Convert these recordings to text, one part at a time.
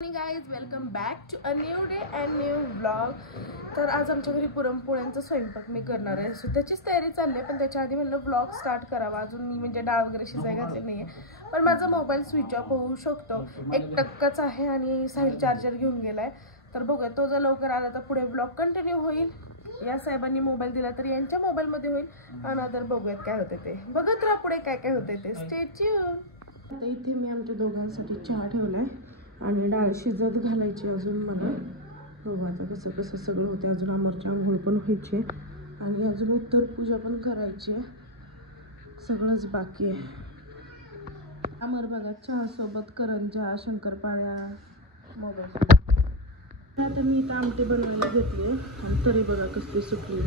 Guys welcome back to a new day and new vlog. तर आज आमच्या घरी पुरणपोळ्यांचा स्वयंपाक मी करणार आहे. सो त्याचीच तयारी चालली आहे, पण त्याच्या आधी म्हणलं व्लॉग स्टार्ट करावा. अजून मी म्हणजे डाळ वगैरे शिजाय घातले नाही आहे, पण माझा मोबाईल स्विच ऑफ होऊ शकतो. 1% आहे आणि साईड चार्जर घेऊन गेला आहे. तर बघूया, तो जर लवकर आला तर पुढे व्लॉग कंटिन्यू होईल. या साहेबांनी मोबाईल दिला तर यांच्या मोबाईलमध्ये होईल. आणि तर बघूयात काय होते ते. बघत राहा पुढे काय काय होते ते. Stay tune. आता इथे मी आमच्या दोघांसाठी चहा ठेवला आहे आणि डाळ शिजत घालायची अजून मला. बघू आता कसं कसं सगळं होते. अजून अमरची आंघोळ पण व्हायची आहे आणि अजून उत्तर पूजा पण करायची आहे. सगळंच बाकी आहे. अमर बघा चहासोबत करंजा, शंकरपाळ्या, मोबाईल. आता मी इथं आमटी बनवायला घेतली आणि तरी बघा कसली सुटली.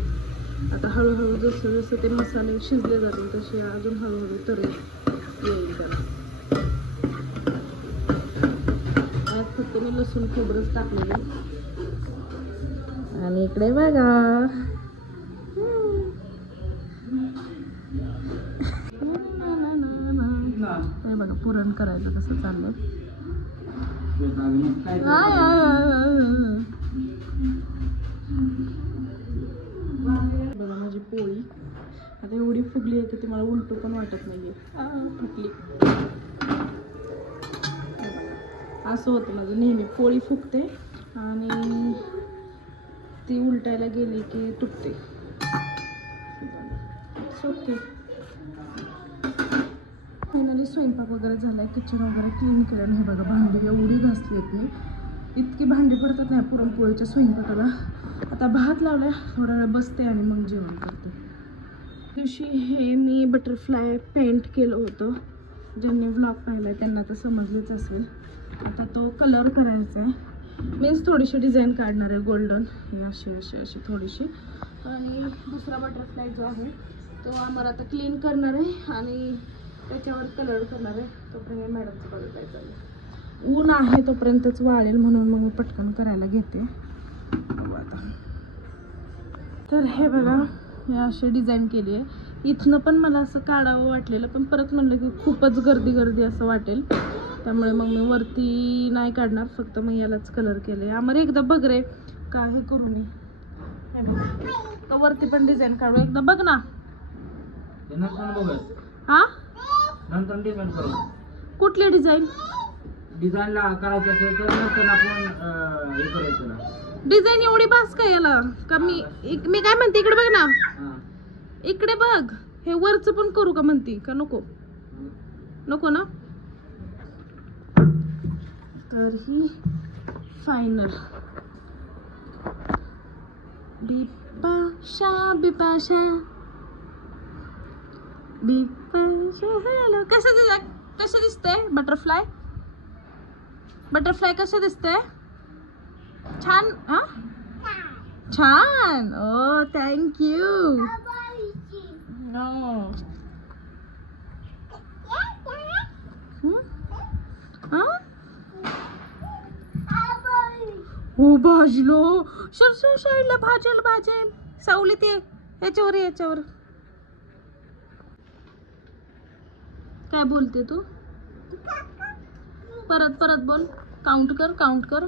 आता हळूहळू जसं जसं ते मसाले शिजले जातील तसे अजून हळूहळू तरी येईल त्याला. फक्त मी लसूण खोबरंच टाकलेलं आणि इकडे बघा हे बघा पुरण करायचं कसं चाललंय. बघा माझी पोळी आता एवढी फुगली आहे की ती मला उलटू पण वाटत नाहीये. फुगली असं होतं माझं नेहमी. पोळी फुगते आणि ती उलटायला गेली की तुटते. ओके, फायनली स्वयंपाक वगैरे झाला आहे. किचन वगैरे क्लीन केलं. हे बघा भांडी एवढी घासली आहेत मी. इतकी भांडी पडतात नाही पुरणपोळीच्या स्वयंपाकाला. आता भात लावला आहे, थोडा वेळ बसते आणि मग जेवण करते. दिवशी हे मी बटरफ्लाय पेंट केलं होतं. ज्यांनी व्लॉग पाहिला त्यांना तर समजलेच असेल. आता तो कलर करायचा आहे. मीन्स थोडीशी डिझाईन काढणार आहे गोल्डन, ही अशी अशी अशी थोडीशी. आणि दुसरा बटरफ्लाय जो आहे तो आम्हाला आता क्लीन करणार आहे आणि त्याच्यावर कलर करणार आहे. तोपर्यंत मॅडमचं बघायला चालेल. ऊन आहे तोपर्यंतच वाळेल म्हणून मग मी पटकन करायला घेते. आता तर हे बघा हे अशी डिझाईन केली आहे. इथनं पण मला असं काढावं वाटलेलं, पण परत म्हणलं की खूपच गर्दी गर्दी असं वाटेल, त्यामुळे मग मी वरती नाही काढणार. फक्त मग यालाच कलर केले. आम्हाला एकदा बघ रे का हे करू मी. हे बघ तर वरती पण डिझाईन काढू. एकदा बघ ना. हा नंतर डिझाईन करू. कुठली डिझाईन? डिझाईनला करायची असेल तर नंतर आपण हे करायचं ना. डिझाईन एवढी बास का याला का? मी काय म्हणते इकडे बघ ना. इकडे बघ. हे वरचं पण करू का म्हणते का नको? नको ना. तर ही फायनल. बिपाशा बिपाशा बिपाशा. हॅलो, कसं दिसतंय बटरफ्लाय? बटरफ्लाय कसं दिसतंय? छान. हा छान. ओ थँक्यू. नो हो भाजलो. सर साईडला भाजेल भाजेल. सावली ते याच्यावर याच्यावर. काय बोलते तू? परत परत बोल. काउंट कर काउंट कर.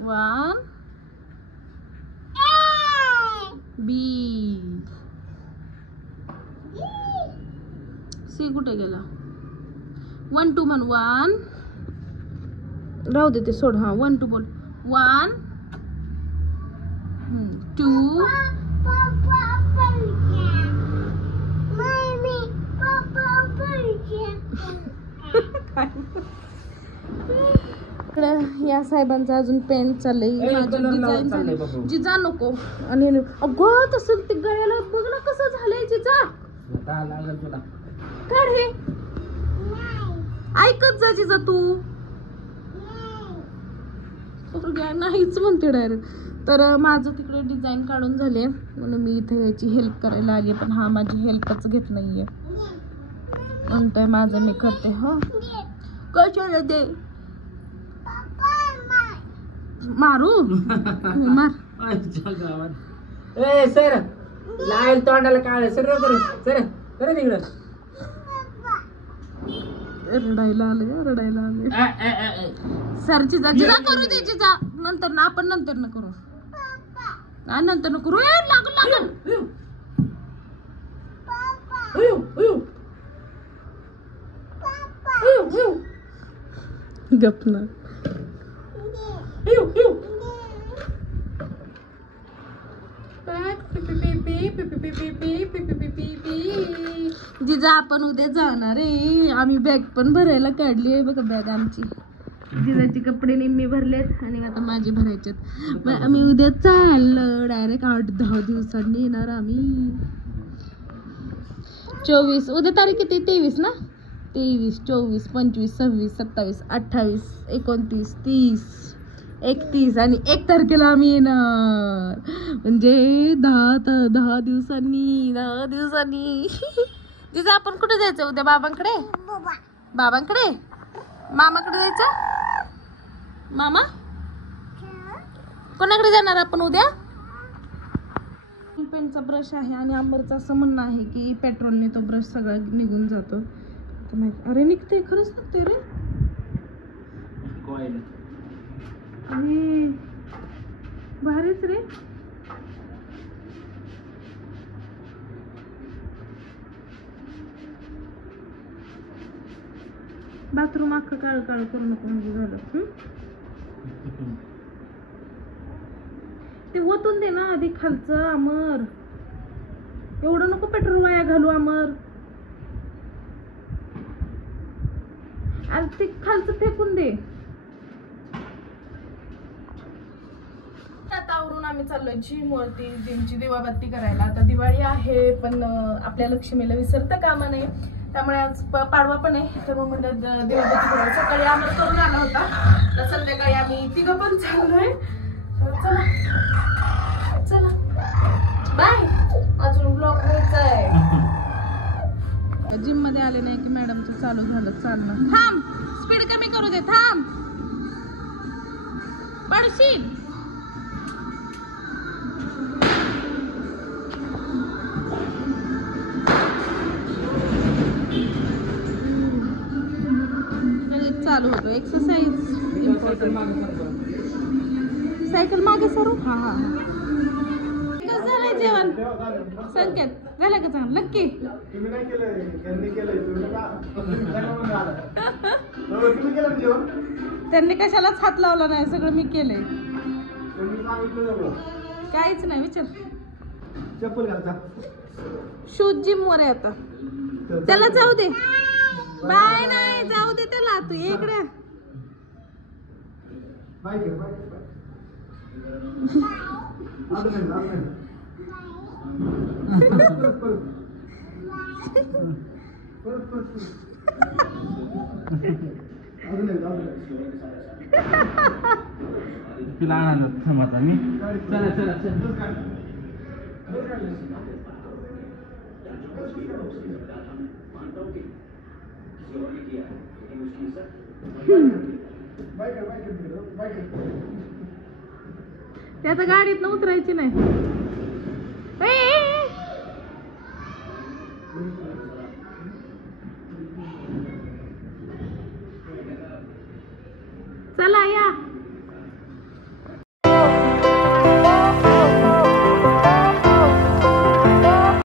1 बी. सी कुठे गेला? 1 2 म्हण. 1 राहू दे ते सोड. हा 1 2 बोल. 1 2 या साहेबांचा अजून पेंट चाललंय. डिझाईन चालली. जिजा नको. आणि अगं तसं ते गळ्याला बघ ना कसं झालंय. जिजा काढ हे. ऐकत जा जिजा तू. नाहीच म्हणते डायरेक्ट. तर माझं तिकडे डिझाईन काढून झाले म्हणून मी इथे याची हेल्प करायला आली. पण हा माझी हेल्पच घेत नाहीये. म्हणतोय माझं मी करते. हा कशाला दे मारू मार. ए सर लाल तोंडाला काळ. सर सर सर तिकडं रडायला आले सरची जा जिजा करू दे जिजा नंतर ना आपण नंतर न करू नंतर न करू लागल गपना जिजा आपण उद्या जाणार आहे आम्ही बॅग पण भरायला काढली आहे बघा बॅग आमची जिजाचे कपडे निम्मे भरलेत आणि आता माझे भरायचेत आम्ही उद्या चाललो डायरेक्ट 8-10 दिवसांनी येणार आम्ही 24 उद्या तारीख किती 23 ना 23 24 25 26 27 28 29 30 31 आणि 1 तारखेला आम्ही येणार म्हणजे 10 दिवसांनी जिजा आपण कुठे जायचं उद्या बाबांकडे मामाकडे जायचं मामा कोणाकडे जाणार आपण उद्या पेनचा ब्रश आहे आणि आंबरचं असं म्हणणं आहे की पेट्रोलने तो ब्रश सगळा निघून जातो अरे निघते खरंच निघते रे अरे भारीच रे बाथरूम अख्खं काळ करू नको म्हणजे झालं ते ओतून दे ना आधी खालचं अमर एवढं नको पेट्रोल वाया घालू अमर आणि ते खालचं फेकून दे आता आवरून आम्ही चाललोय जिमची दिवाबत्ती करायला आता दिवाळी आहे पण आपल्या लक्ष्मीला विसरता कामा नये त्यामुळे आज पाडवा पण आहे तर मग म्हणलं दिवाबत्ती करायला सकाळी आम्हाला करून आला होता तर संध्याकाळी आम्ही तिघं पण चाललोय चला बाय अजून ब्लॉग घ्यायचा आहे जिम मध्ये आले नाही की मॅडमचं चालू झालं चालणं थांब स्पीड कमी करू दे थांब पडशील चालू होतो एक्सरसाइज इम्पॉर्टंट सायकल मागे सरू हा कसं झालंय जेवण संकेत झालं का चांगलं नक्की त्यांनी कशालाच हात लावला नाही सगळं मी केलंय काहीच नाही विचार शूज जिम वर आहे आता त्याला जाऊ दे बाय नाही जाऊ दे त्याला तू इकडे तिला आणायला आता मी चला ते आता गाडीत उतरायची नाही